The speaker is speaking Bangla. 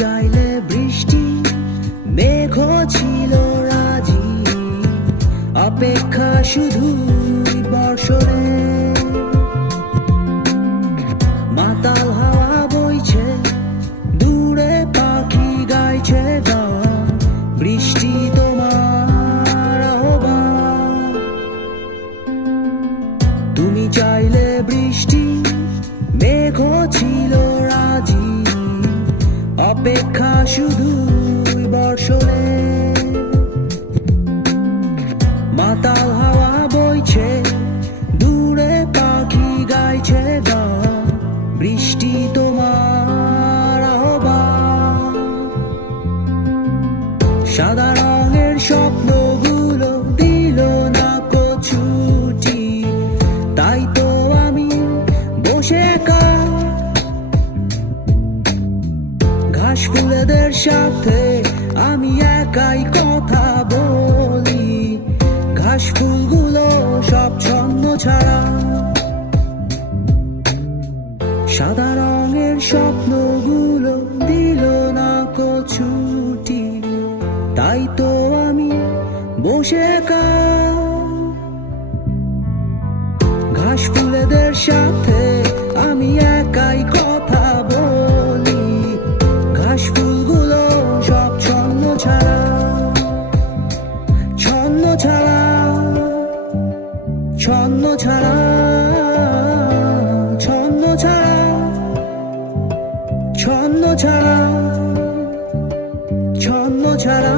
চাইলে বৃষ্টি, মেঘ ছিল রাজি, অপেক্ষা শুধু বর্ষণে। মাতাল হাওয়া বইছে, দূরে পাখি গাইছে গান, বৃষ্টি তোমার আহ্বান। তুমি চাইলে বৃষ্টি, মেঘ ছিল রাজি, অপেক্ষা শুধু বর্ষণে। মাতাল হাওয়া বইছে, দূরে পাখি গাইছে গান, বৃষ্টি তোমার আহ্বান। সাদা রঙের স্বপ্নগুলো দিল না কো ছুটি, তাই তো আমি বসে একা। ঘাস ফুলেদের সাথে আমি একাই কথা বলি, ঘাস ফুলগুলো সব ছন্ন ছাড়া। সাদা রঙের স্বপ্নগুলো দিল না কো ছুটি, তাই তো আমি বসে একা। ঘাস ফুলেদের সাথে আমি একাই কথা বলি, ঘাস ফুলগুলো সব ছন্ন ছাড়া। ছন্ন ছাড়া, ছন্ন ছাড়া, ছন্ন ছাড়া, ছন্ন ছাড়া, ছন্ন ছাড়া।